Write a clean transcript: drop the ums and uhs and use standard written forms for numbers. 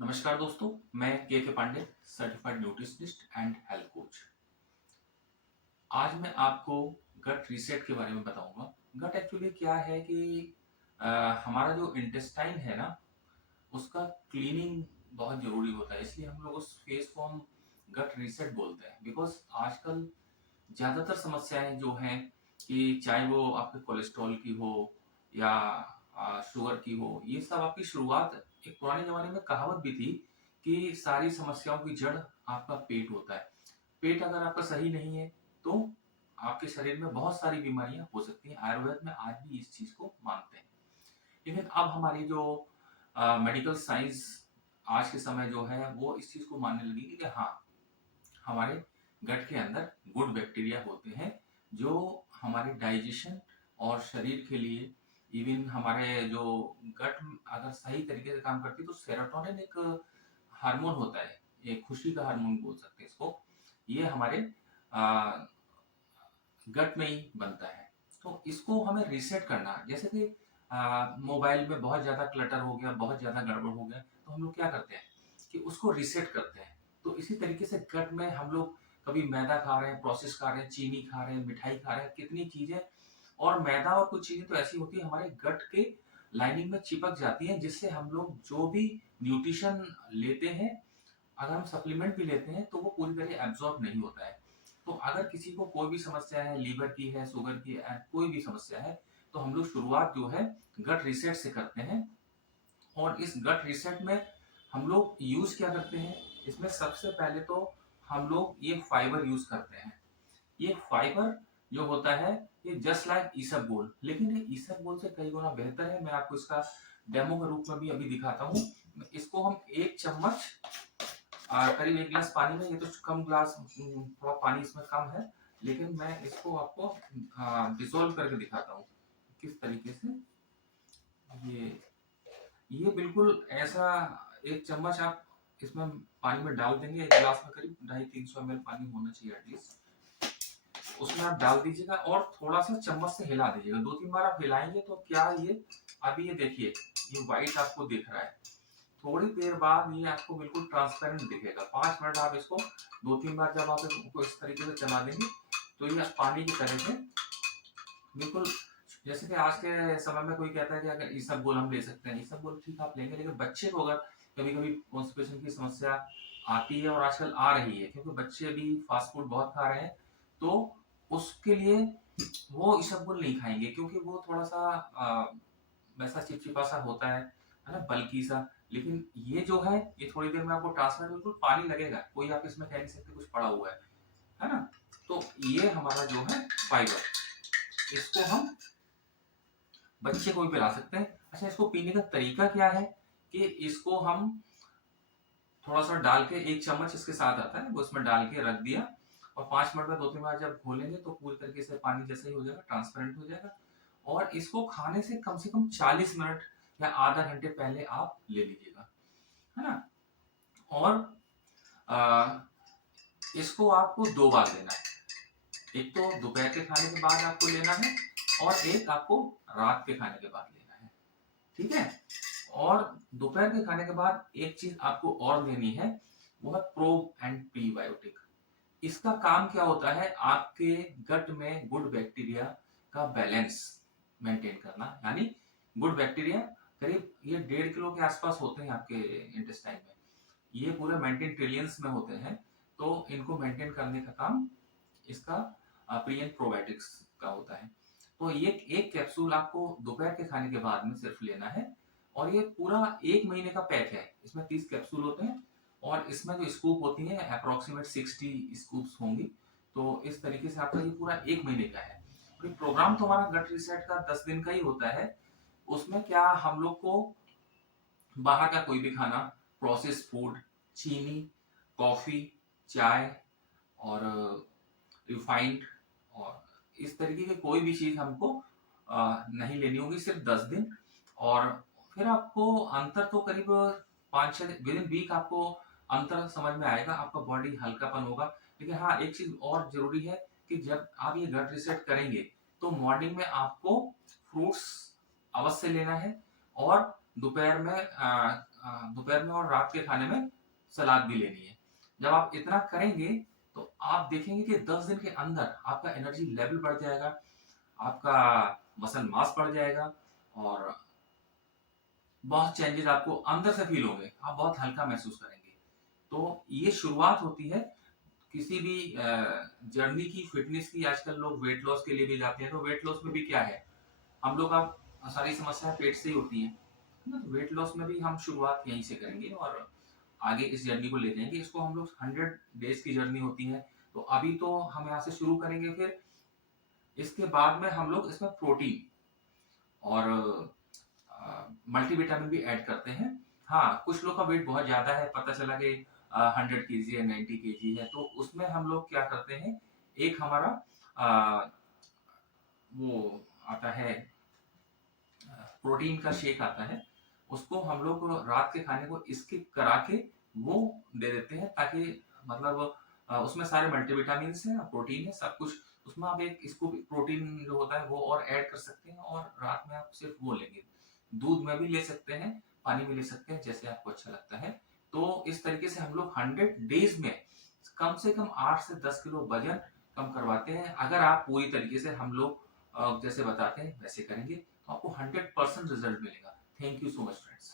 नमस्कार दोस्तों, मैं K Pandey, certified nutritionist and health coach. आज मैं आपको गट रीसेट के बारे में बताऊंगा। गट एक्चुअली क्या है कि अ, हमारा जो इंटेस्टाइन है ना, उसका क्लीनिंग बहुत जरूरी होता है। इसलिए हम लोग उस फेज को हम गट रीसेट बोलते हैं। बिकॉज आजकल ज़्यादातर समस्याएं जो हैं कि चाहे वो आपके कोलेस्ट्रॉल की हो या शुगर की हो, ये सब आपकी शुरुआत एक पुराने ज़माने में कहावत भी थी कि सारी समस्याओं की जड़ आपका पेट होता है। पेट अगर आपका सही नहीं है तो आपके शरीर में बहुत सारी बीमारियां हो सकती हैं। आयुर्वेद में आज भी इस चीज़ को मानते हैं। लेकिन अब हमारी जो मेडिकल साइंस आज के समय जो है वो इस चीज़ को मानने लगी कि हाँ, हमारे गट के अंदर गुड बैक्टीरिया होते हैं जो हमारे डाइजेशन और शरीर के लिए, इवन हमारे जो गट अगर सही तरीके से काम करती है तो सेरोटोनिन एक हार्मोन होता है, एक खुशी का हार्मोन बोल सकते हैं इसको। ये हमारे गट में ही बनता है। तो इसको हमें रीसेट करना है। जैसे कि मोबाइल में बहुत ज़्यादा क्लटर हो गया, बहुत ज़्यादा गड़बड़ हो गया, तो हम लोग क्या करते हैं कि उसको रीसेट करते हैं। तो इसी तरीके से गट में हम लोग कभी मैदा खा रहे हैं, प्रोसेस खा रहे हैं, चीनी खा रहे हैं, मिठाई खा रहे हैं, कितनी चीज़ें। और मैदा और कुछ चीज़ें तो ऐसी होती है हमारे गट के लाइनिंग में चिपक जाती हैं, जिससे हम लोग जो भी न्यूट्रिशन लेते हैं, अगर हम सप्लीमेंट भी लेते हैं तो वो पूरी तरह एब्जॉर्ब नहीं होता है। तो अगर किसी को कोई भी समस्या है, लीवर की है, शुगर की है, कोई भी समस्या है, तो हम लोग शुरुआत जो है गट रीसेट से करते हैं। और इस गट रीसेट में हम लोग यूज क्या करते हैं, इसमें सबसे पहले तो हम लोग ये फाइबर यूज करते हैं। ये फाइबर जो होता है ये जस्ट लाइक ईसबगोल, लेकिन ये ईसबगोल से कई गुना बेहतर है। मैं आपको इसका डेमो के रूप में भी अभी दिखाता हूँ। इसको हम एक चम्मच करीब एक गिलास पानी में, ये तो कम गिलास, थोड़ा पानी इसमें कम है, लेकिन मैं इसको आपको डिसॉल्व करके दिखाता हूँ किस तरीके से। ये ये बिल्कुल ऐसा एक चम्मच आप इसमें पानी में डाल देंगे। एक गिलास में करीब 250-300 ml पानी होना चाहिए एटलीस्ट। उसमें आप डाल दीजिएगा और थोड़ा सा चम्मच से हिला दीजिएगा। 2-3 बार आप हिलाएंगे तो क्या ये, अभी ये देखिए, ये व्हाइट आपको दिख रहा है। थोड़ी देर बाद ये आपको बिल्कुल ट्रांसपेरेंट दिखेगा। 5 मिनट आप इसको 2-3 बार जब आप इसको इस तरीके से चला देंगे तो ये पानी की तरह से बिल्कुल, जैसे कि आज के समय में कोई कहता है कि अगर इसबगोल हम ले सकते हैं, इसबगोल ठीक आप लेंगे, लेकिन बच्चे को अगर कभी कभी कॉन्स्टिपेशन की समस्या आती है, और आजकल आ रही है क्योंकि बच्चे भी फास्ट फूड बहुत खा रहे हैं, तो उसके लिए वो इसबगोल नहीं खाएंगे क्योंकि वो थोड़ा सा वैसा चिपचिपा सा होता है ना, बल्कि सा। लेकिन ये जो है ये थोड़ी देर में आपको ट्रांसफर बिल्कुल पानी लगेगा, कोई आप इसमें कह नहीं सकते कुछ पड़ा हुआ है ना। तो ये हमारा जो है फाइबर, इसको हम बच्चे को भी पिला सकते हैं। अच्छा, इसको पीने का तरीका क्या है कि इसको हम थोड़ा सा डाल के, एक चम्मच इसके साथ आता है, वो इसमें डाल के रख दिया, और 5 मिनट में 2-3 बार जब खोलेंगे तो पूरी तरीके से पानी जैसे ही हो जाएगा, ट्रांसपेरेंट हो जाएगा। और इसको खाने से कम 40 मिनट या आधा घंटे पहले आप ले लीजिएगा, है ना। और आ, इसको आपको 2 बार लेना है। एक तो दोपहर के खाने के बाद आपको लेना है, और एक आपको रात के खाने के बाद लेना है, ठीक है। और दोपहर के खाने के बाद एक चीज आपको और लेनी है, वो है प्रोब एंड प्रीबायोटिक। इसका काम क्या होता है, आपके गट में गुड बैक्टीरिया का बैलेंस मेंटेन करना। यानी गुड बैक्टीरिया करीब ये 1.5 किलो के आसपास होते हैं आपके इंटेस्टाइन में। ये पूरे मेंटेन ट्रिलियंस में होते हैं। तो इनको मेंटेन करने का काम इसका प्री एंड प्रोबायोटिक्स का होता है। तो ये एक कैप्सूल आपको दोपहर के खाने के बाद में सिर्फ लेना है, और ये पूरा 1 महीने का पैक है। इसमें 30 कैप्सूल होते हैं, और इसमें जो स्कूप होती है अप्रोक्सीमेट 60 स्कूप्स होंगी। तो इस तरीके से आपका ये पूरा 1 महीने का है। तो प्रोग्राम तो हमारा गट रीसेट का 10 दिन का ही होता है। उसमें क्या, हम लोग को बाहर का कोई भी खाना, प्रोसेस फूड, चीनी, कॉफी, चाय और रिफाइंड और इस तरीके की कोई भी चीज हमको नहीं लेनी होगी, सिर्फ 10 दिन। और फिर आपको अंतर तो करीब 5-6 विद इन वीक आपको अंतर समझ में आएगा, आपका बॉडी हल्कापन होगा। लेकिन हाँ, एक चीज और जरूरी है कि जब आप ये गट रीसेट करेंगे तो मॉर्निंग में आपको फ्रूट्स अवश्य लेना है, और दोपहर में दोपहर में और रात के खाने में सलाद भी लेनी है। जब आप इतना करेंगे तो आप देखेंगे कि 10 दिन के अंदर आपका एनर्जी लेवल बढ़ जाएगा, आपका मसल मास बढ़ जाएगा और बहुत चेंजेस आपको अंदर से फील होंगे, आप बहुत हल्का महसूस करेंगे। तो ये शुरुआत होती है किसी भी जर्नी की, फिटनेस की। आजकल लोग वेट लॉस के लिए भी जाते हैं, तो वेट लॉस में भी क्या है, हम लोग का सारी समस्याएं पेट से ही होती हैं, है ना? तो वेट लॉस में भी हम शुरुआत यहीं से करेंगे और आगे इस जर्नी को ले जाएंगे। इसको हम लोग 100 डेज की जर्नी होती है, तो अभी तो हम यहाँ से शुरू करेंगे, फिर इसके बाद में हम लोग इसमें प्रोटीन और मल्टीविटामिन भी ऐड करते हैं। हाँ, कुछ लोग का वेट बहुत ज्यादा है, पता चला कि 100 kg है, 90 kg है, तो उसमें हम लोग क्या करते हैं, एक हमारा अ, वो आता है, प्रोटीन का शेक आता है, उसको हम लोग रात के खाने को स्किप करा के वो दे देते हैं, ताकि मतलब उसमें सारे मल्टीविटामिन है, प्रोटीन है, सब कुछ उसमें। आप एक इसको प्रोटीन जो होता है वो और ऐड कर सकते हैं, और रात में आप सिर्फ वो लेंगे। दूध में भी ले सकते हैं, पानी में ले सकते हैं, जैसे आपको अच्छा लगता है। तो इस तरीके से हम लोग 100 डेज में कम से कम 8 से 10 किलो वजन कम करवाते हैं। अगर आप पूरी तरीके से हम लोग जैसे बताते हैं वैसे करेंगे, तो आपको 100% रिजल्ट मिलेगा। Thank you so much friends.